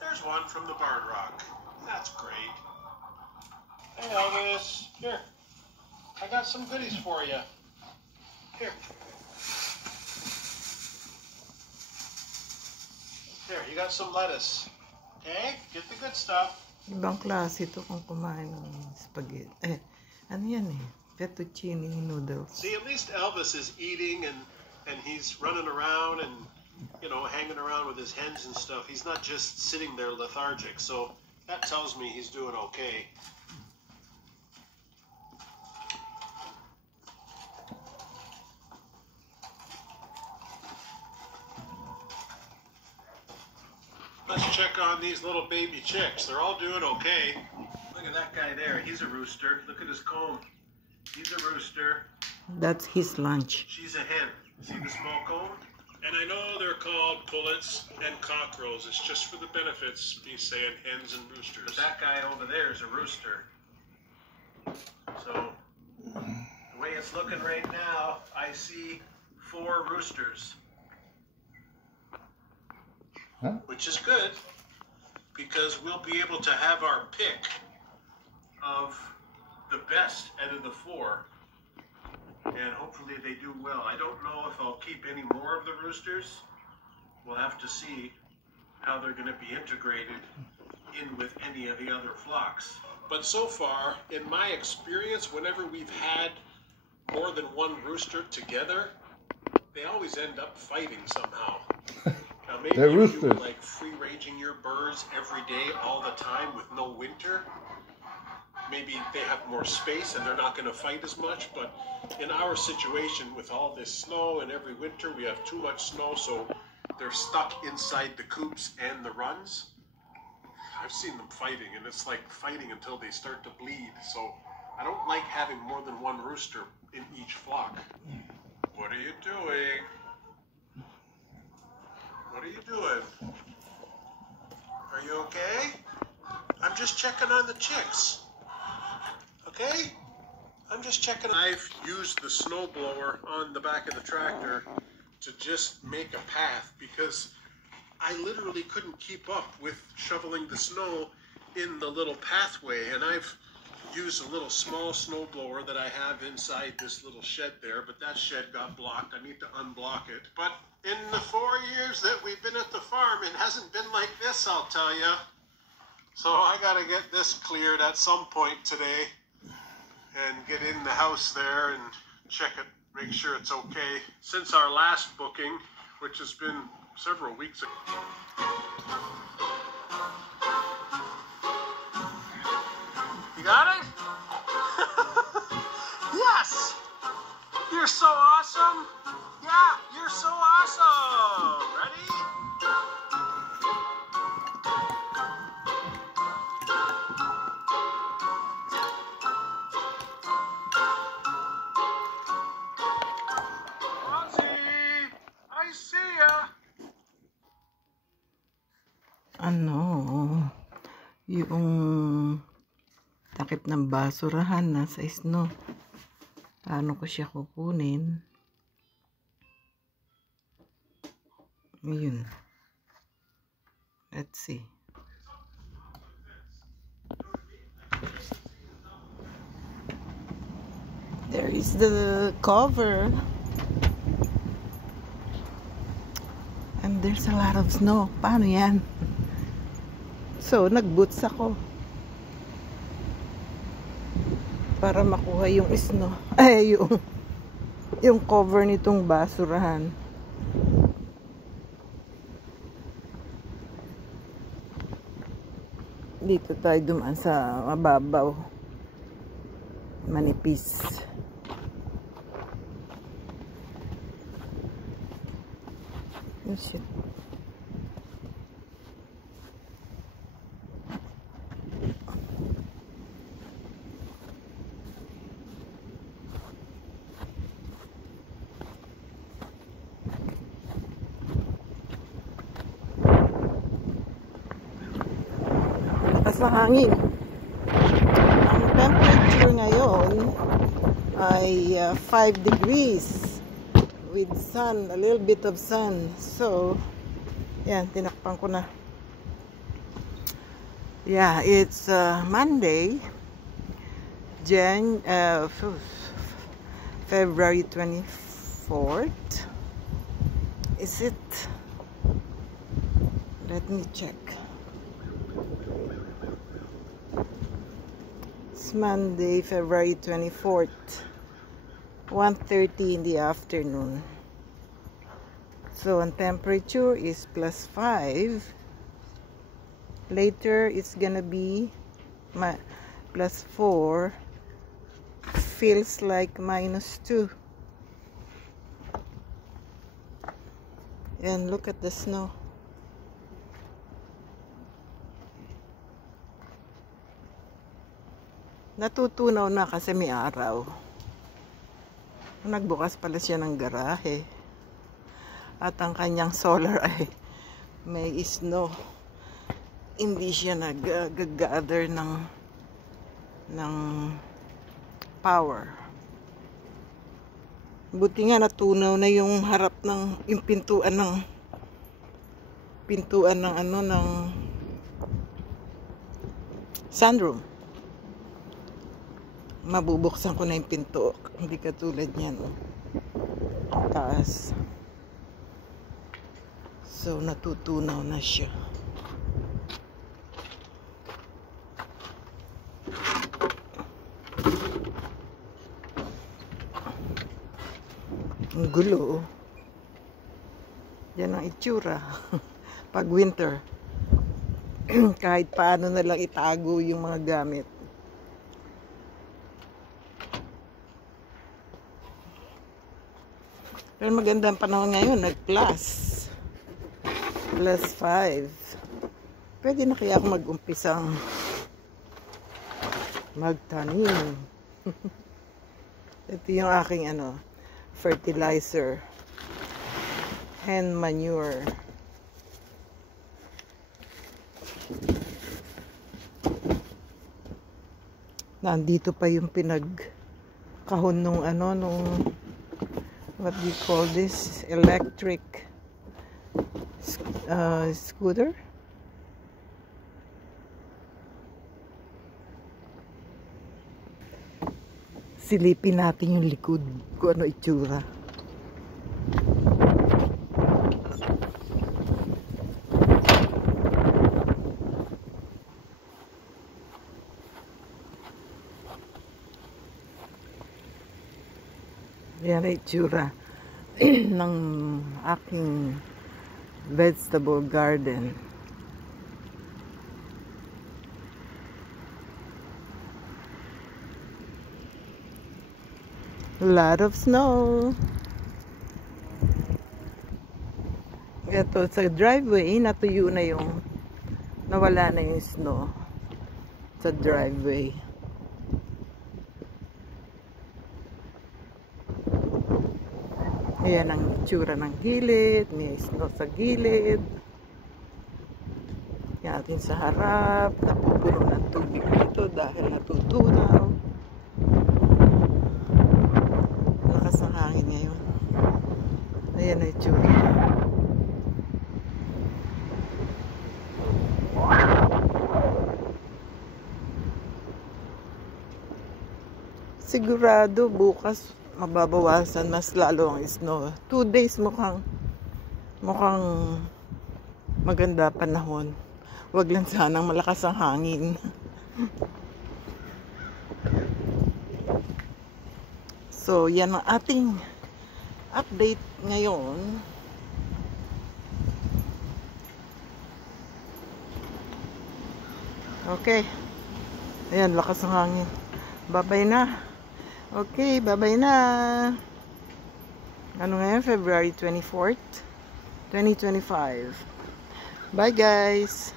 There's one from the Barn Rock. That's great. Hey Elvis, here. I got some goodies for you. Here. Here, you got some lettuce. Okay? Get the good stuff. Ibang klase ito kung kumain ng spaghetti. Ano yan eh? Fettuccine noodles. See, at least Elvis is eating and he's running around and, you know, hanging around with his hens and stuff. He's not just sitting there lethargic. So that tells me he's doing okay. Let's check on these little baby chicks. They're all doing okay. Look at that guy there. He's a rooster. Look at his comb. He's a rooster. That's his lunch. She's a hen. See the small comb? And I know they're called pullets and cockerels. It's just for the benefits, me saying hens and roosters. But that guy over there is a rooster. So, the way it's looking right now, I see 4 roosters. Huh? Which is good, because we'll be able to have our pick of the best out of the 4, and hopefully they do well. I don't know if I'll keep any more of the roosters. We'll have to see how they're going to be integrated in with any of the other flocks. But so far, in my experience, whenever we've had more than one rooster together, they always end up fighting somehow. Now maybe They're if you roosters. were like free-ranging your birds every day, all the time, with no winter, maybe they have more space and they're not going to fight as much. But in our situation, with all this snow and every winter we have too much snow, so they're stuck inside the coops and the runs. I've seen them fighting, and it's like fighting until they start to bleed. So I don't like having more than one rooster in each flock. What are you doing? What are you doing? Are you okay? I'm just checking on the chicks. Okay? I'm just checking. I've used the snowblower on the back of the tractor to just make a path, because I literally couldn't keep up with shoveling the snow in the little pathway, and I've used a little small snowblower that I have inside this little shed there, but that shed got blocked. I need to unblock it. But in the 4 years that we've been at the farm, it hasn't been like this, I'll tell you. So I gotta get this cleared at some point today and get in the house there and check it, make sure it's okay. Since our last booking, which has been several weeks ago. You got it? Yes! You're so awesome! Yeah, you're so awesome! Ready? Ozzy! I see ya! Ano, yung takip ng basurahan nasa snow. Paano ko siya kukunin? Ayun. Let's see. There is the cover. And there's a lot of snow. Paano yan? So, nag-boots ako. Para makuha yung snow. Ay, yung cover nitong basurahan. Dito tayo dumaan sa mababaw. Manipis. Oh shit. Sa hangin. Ang temperature ngayon ay 5 degrees with sun, a little bit of sun. So, yan, Hirapan ko na. Yeah, it's Monday, February 24th. Is it? Let me check. It's Monday, February 24th, 1:30 in the afternoon. So, ang temperature is +5. Later, it's gonna be +4. Feels like -2. And look at the snow. Natutunaw na kasi may araw. Nagbukas pala siya ng garahe. At ang kanyang solar ay may snow. Hindi siya nag-gather ng power. Buti nga natunaw na yung harap ng yung pintuan ng ng sunroom. Mabubuksan ko na yung pinto. Hindi katulad niyan. Taas. So, natutunaw na siya. Ang gulo. Yan ang itsura. Pag winter. Kahit paano na lang itago yung mga gamit. Pero maganda ang panahon ngayon. +5. Pwede na kaya ako mag-umpisang magtanim. Ito yung aking fertilizer, hen manure. Nandito pa yung pinagkahon nung what do you call this, electric scooter. Silipin natin yung likod kung ano itsura. Yan ang itsura ng aking vegetable garden. A lot of snow. Ito sa driveway, natuyo na nawala na yung snow sa driveway. Ayan ang itsura ng gilid, may snow sa gilid. Yan natin sa harap, napupuno ng tubig dito dahil natutunaw. Lakas ng hangin ngayon. Ayan ang itsura. Sigurado bukas mababawasan mas lalo ang snow. 2 days mukhang maganda panahon. Wag lang sanang malakas ang hangin. So, yan ang ating update ngayon. Okay. Ayan, lakas ng hangin. Bye-bye na. Okay, bye-bye na. Ano ngayon? February 24th, 2025. Bye, guys.